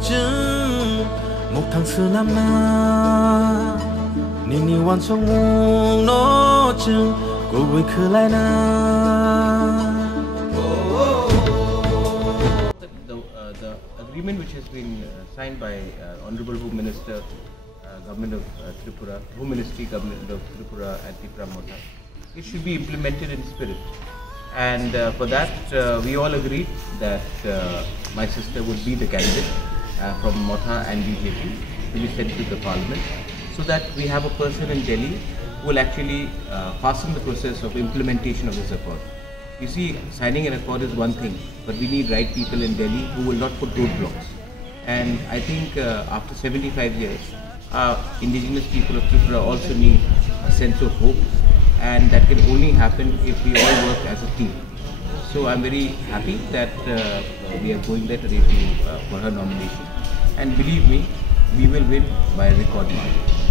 chừng một thằng xưa năm na nini wan song mong nó chừng cô vui khơi lại na. The agreement which has been signed by Honorable Home Minister, Government of Tripura, Home Ministry, Government of Tripura and Tripura Motha, it should be implemented in spirit. And for that, we all agreed that my sister would be the candidate from Motha and BJP to be sent to the Parliament, so that we have a person in Delhi who will actually fasten the process of implementation of this accord. You see, signing an accord is one thing, but we need right people in Delhi who will not put roadblocks. And I think after 75 years, indigenous people of Tripura also need a sense of hope, and that can only happen if we all work as a team. So I'm very happy that we are going there today for her nomination, and believe me, we will win by a record margin.